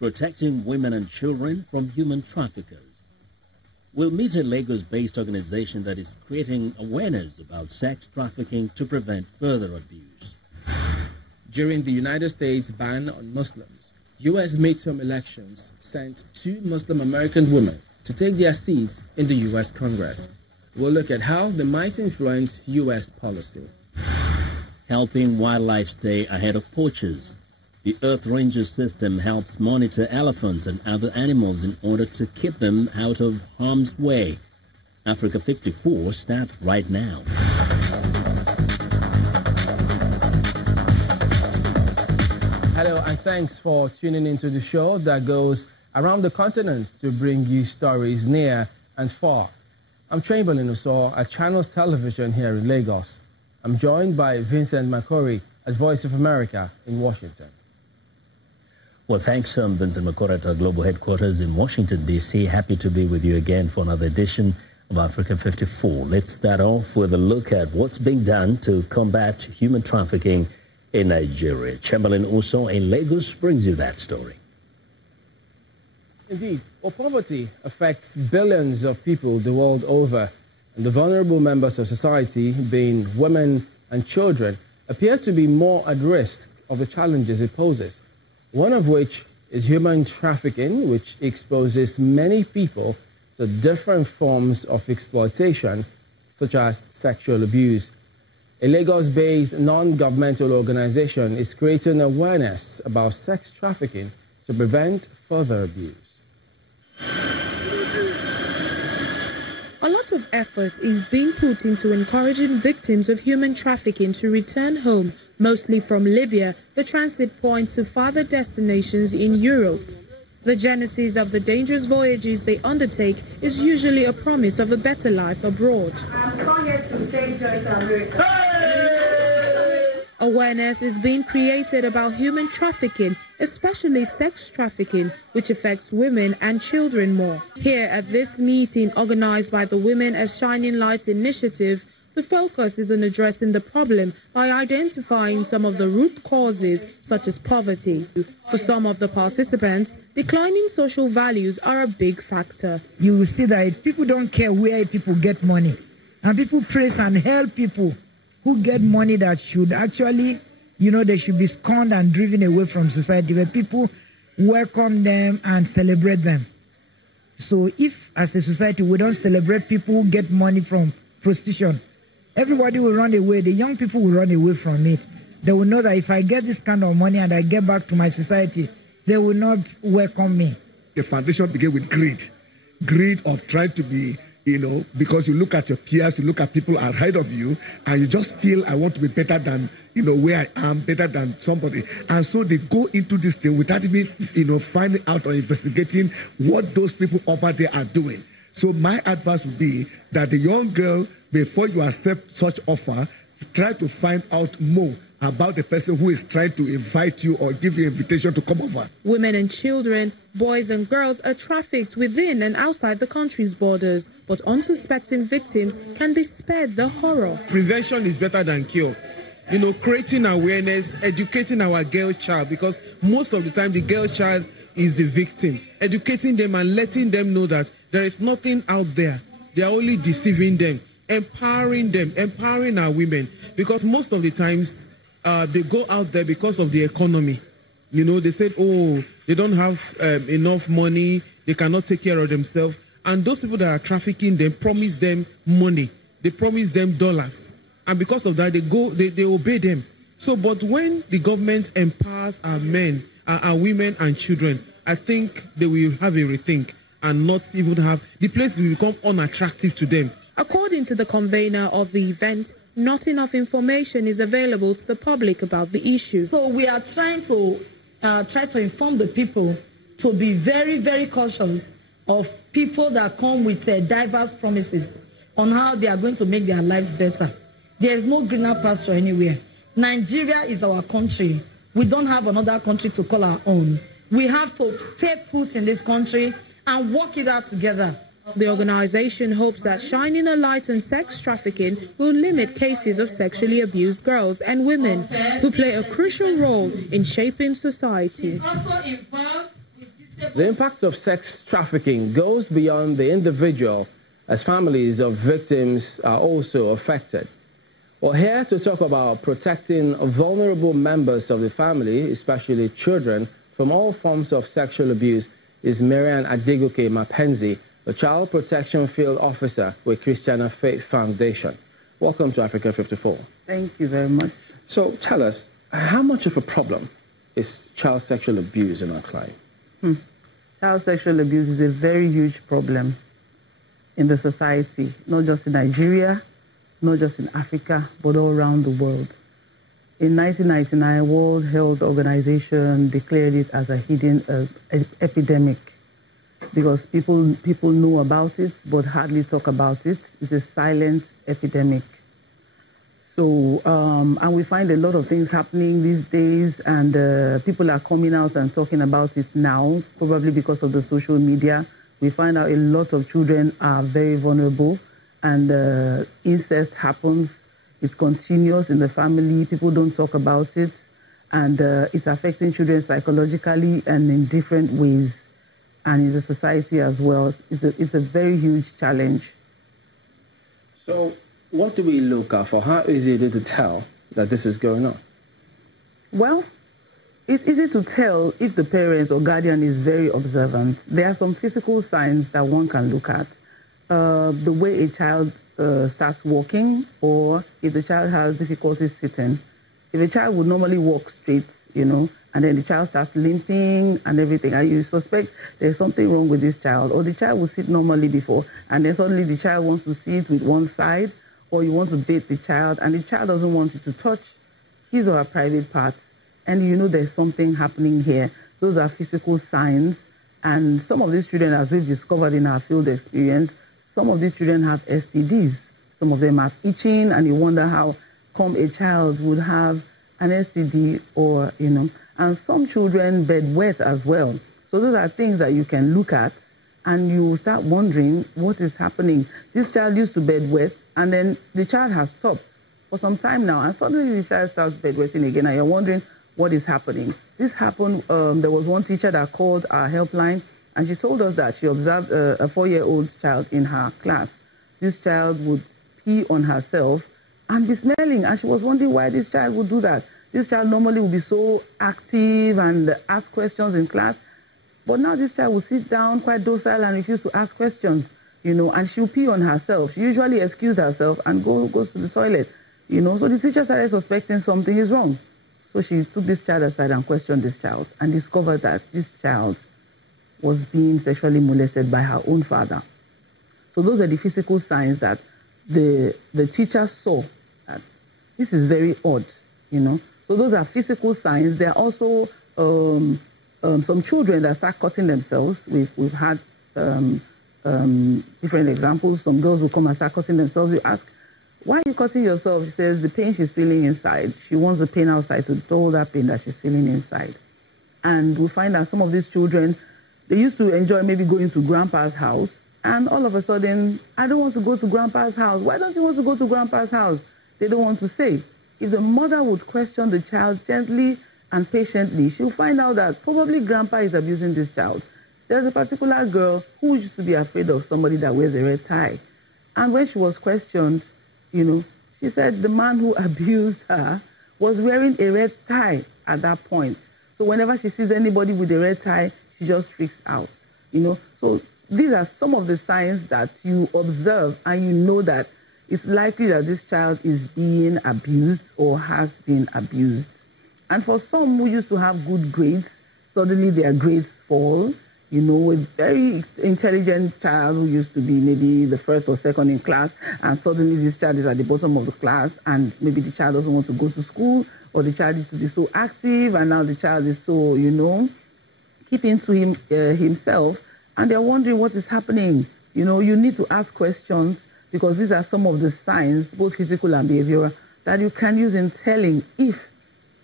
protecting women and children from human traffickers. We'll meet a Lagos-based organization that is creating awareness about sex trafficking to prevent further abuse. During the United States ban on Muslims, U.S. midterm elections sent 2 Muslim American women to take their seats in the U.S. Congress. We'll look at how they might influence U.S. policy. Helping wildlife stay ahead of poachers. The Earth Ranger system helps monitor elephants and other animals in order to keep them out of harm's way. Africa 54 starts right now. Hello and thanks for tuning into the show that goes around the continent to bring you stories near and far. I'm Chamberlain Osor at Channels Television here in Lagos. I'm joined by Vincent Makori at Voice of America in Washington. Well, thanks, Vincent Makori at our global headquarters in Washington, D.C. Happy to be with you again for another edition of Africa 54. Let's start off with a look at what's being done to combat human trafficking in Nigeria. Chamberlain Osor in Lagos brings you that story. Indeed, well, poverty affects billions of people the world over, and the vulnerable members of society, being women and children, appear to be more at risk of the challenges it poses. One of which is human trafficking, which exposes many people to different forms of exploitation, such as sexual abuse. A Lagos-based non-governmental organization is creating awareness about sex trafficking to prevent further abuse. A lot of effort is being put into encouraging victims of human trafficking to return home, mostly from Libya, the transit point to farther destinations in Europe. The genesis of the dangerous voyages they undertake is usually a promise of a better life abroad. I'm come here to take joy to America. Awareness is being created about human trafficking, especially sex trafficking, which affects women and children more. Here at this meeting organized by the Women as Shining Lights initiative, the focus is on addressing the problem by identifying some of the root causes, such as poverty. For some of the participants, declining social values are a big factor. You will see that people don't care where people get money. And people praise and help people who get money that should actually, they should be scorned and driven away from society, where people welcome them and celebrate them. So if, as a society, we don't celebrate people who get money from prostitution, everybody will run away. The young people will run away from it. They will know that if I get this kind of money and I get back to my society, they will not welcome me. The foundation began with greed. Greed of trying to be, because you look at your peers, you look at people ahead of you, and you just feel, I want to be better than, where I am, better than somebody. And so they go into this thing without even, finding out or investigating what those people over there are doing. So my advice would be that the young girl, before you accept such offer, try to find out more about the person who is trying to invite you or give you an invitation to come over. Women and children, boys and girls are trafficked within and outside the country's borders, but unsuspecting victims can be spared the horror. Prevention is better than cure. Creating awareness, educating our girl child, because most of the time the girl child is the victim. Educating them and letting them know that there is nothing out there. They are only deceiving them. Empowering them, empowering our women, because most of the times they go out there because of the economy. They said, oh, they don't have enough money, they cannot take care of themselves. And those people that are trafficking them promise them money, they promise them dollars. And because of that, they obey them. So, but when the government empowers our men, our women and children, I think they will have a rethink and not even have, the place will become unattractive to them. According to the convener of the event, not enough information is available to the public about the issue. So we are trying to inform the people to be very, very cautious of people that come with diverse promises on how they are going to make their lives better. There is no greener pasture anywhere. Nigeria is our country. We don't have another country to call our own. We have to stay put in this country and work it out together. The organization hopes that shining a light on sex trafficking will limit cases of sexually abused girls and women who play a crucial role in shaping society. Also involved with The impact of sex trafficking goes beyond the individual, as families of victims are also affected. We're here to talk about protecting vulnerable members of the family, especially children, from all forms of sexual abuse is Marian Adegoke Mapenzi, a child protection field officer with Christiana Faith Foundation. Welcome to Africa 54. Thank you very much. So tell us, how much of a problem is child sexual abuse in our clime? Child sexual abuse is a very huge problem in the society, not just in Nigeria, not just in Africa, but all around the world. In 1999, World Health Organization declared it as a hidden epidemic because people know about it but hardly talk about it. It's a silent epidemic. So, and we find a lot of things happening these days, and people are coming out and talking about it now, probably because of the social media. We find out a lot of children are very vulnerable, and incest happens. It's continuous in the family. People don't talk about it, and it's affecting children psychologically and in different ways, and in the society as well. It's a very huge challenge. So what do we look out for? How easy is it to tell that this is going on? Well, it's easy to tell if the parents or guardian is very observant. There are some physical signs that one can look at. The way a child starts walking, or if the child has difficulty sitting. If a child would normally walk straight, and then the child starts limping and everything, and you suspect there's something wrong with this child, or the child will sit normally before, and then suddenly the child wants to sit with one side, or you want to date the child, and the child doesn't want you to touch his or her private parts, and you know there's something happening here. Those are physical signs, and some of these children, as we've discovered in our field experience, some of these children have STDs. Some of them have itching, and you wonder how come a child would have an STD, or, and some children bedwet as well. So those are things that you can look at, and you start wondering what is happening. This child used to bedwet, and then the child has stopped for some time now, and suddenly the child starts bedwetting again, and you're wondering what is happening. This happened, there was one teacher that called our helpline, and she told us that she observed a 4-year-old child in her class. This child would pee on herself and be smelling, and she was wondering why this child would do that. This child normally would be so active and ask questions in class, but now this child will sit down quite docile and refuse to ask questions, and she'll pee on herself. She usually excused herself and goes to the toilet, So the teacher started suspecting something is wrong. So she took this child aside and questioned this child and discovered that this child was being sexually molested by her own father. So those are the physical signs that the teacher saw that this is very odd, So those are physical signs. There are also some children that start cutting themselves. We've had different examples. Some girls will come and start cutting themselves. We ask, why are you cutting yourself? She says the pain she's feeling inside. She wants the pain outside to dull that pain that she's feeling inside. And we find that some of these children, they used to enjoy maybe going to grandpa's house, and all of a sudden, I don't want to go to grandpa's house. Why don't you want to go to grandpa's house? They don't want to say. If the mother would question the child gently and patiently, she'll find out that probably grandpa is abusing this child. There's a particular girl who used to be afraid of somebody that wears a red tie. And when she was questioned, she said the man who abused her was wearing a red tie at that point. So whenever she sees anybody with a red tie, she just freaks out, So these are some of the signs that you observe, and you know that it's likely that this child is being abused or has been abused. And for some who used to have good grades, suddenly their grades fall. A very intelligent child who used to be maybe the first or second in class, and suddenly this child is at the bottom of the class, and maybe the child doesn't want to go to school, or the child used to be so active, and now the child is so, keeping to himself, and they're wondering what is happening. You need to ask questions, because these are some of the signs, both physical and behavioral, that you can use in telling if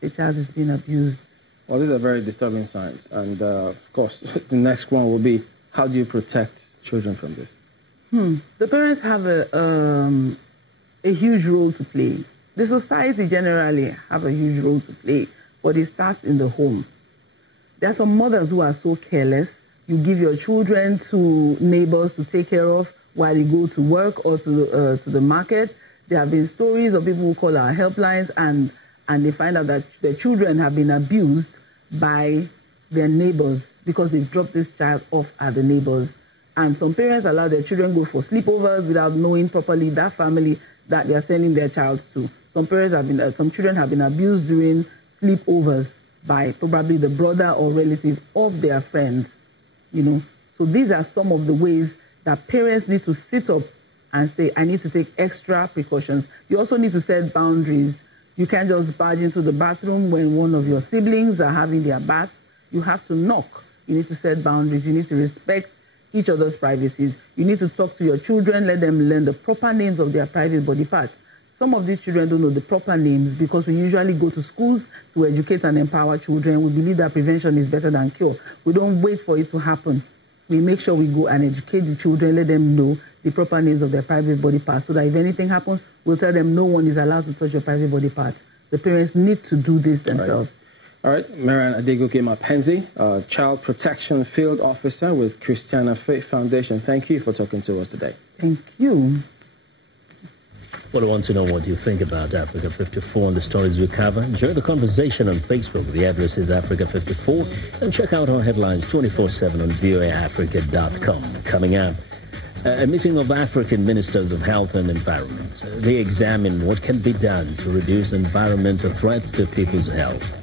the child is being abused. Well, these are very disturbing signs. And, of course, the next one will be, how do you protect children from this? The parents have a huge role to play. The society generally have a huge role to play, but it starts in the home. There are some mothers who are so careless. You give your children to neighbors to take care of while you go to work or to the market. There have been stories of people who call our helplines and they find out that their children have been abused by their neighbors because they dropped this child off at the neighbors. And some parents allow their children go for sleepovers without knowing properly that family that they are sending their child to. Some children have been abused during sleepovers by probably the brother or relative of their friends. So these are some of the ways that parents need to sit up and say, I need to take extra precautions. You also need to set boundaries. You can't just barge into the bathroom when one of your siblings are having their bath. You have to knock. You need to set boundaries. You need to respect each other's privacies. You need to talk to your children, let them learn the proper names of their private body parts. Some of these children don't know the proper names because we usually go to schools to educate and empower children. We believe that prevention is better than cure. We don't wait for it to happen. We make sure we go and educate the children, let them know the proper names of their private body parts so that if anything happens, we'll tell them no one is allowed to touch your private body parts. The parents need to do this themselves. All right, Marian Adegoke Mapenzi, Child Protection Field Officer with Christiana Faith Foundation. Thank you for talking to us today. Thank you. Well, I want to know what you think about Africa 54 and the stories we cover. Enjoy the conversation on Facebook. The address is Africa 54. And check out our headlines 24/7 on voaafrica.com. Coming up, a meeting of African Ministers of Health and Environment. They examine what can be done to reduce environmental threats to people's health.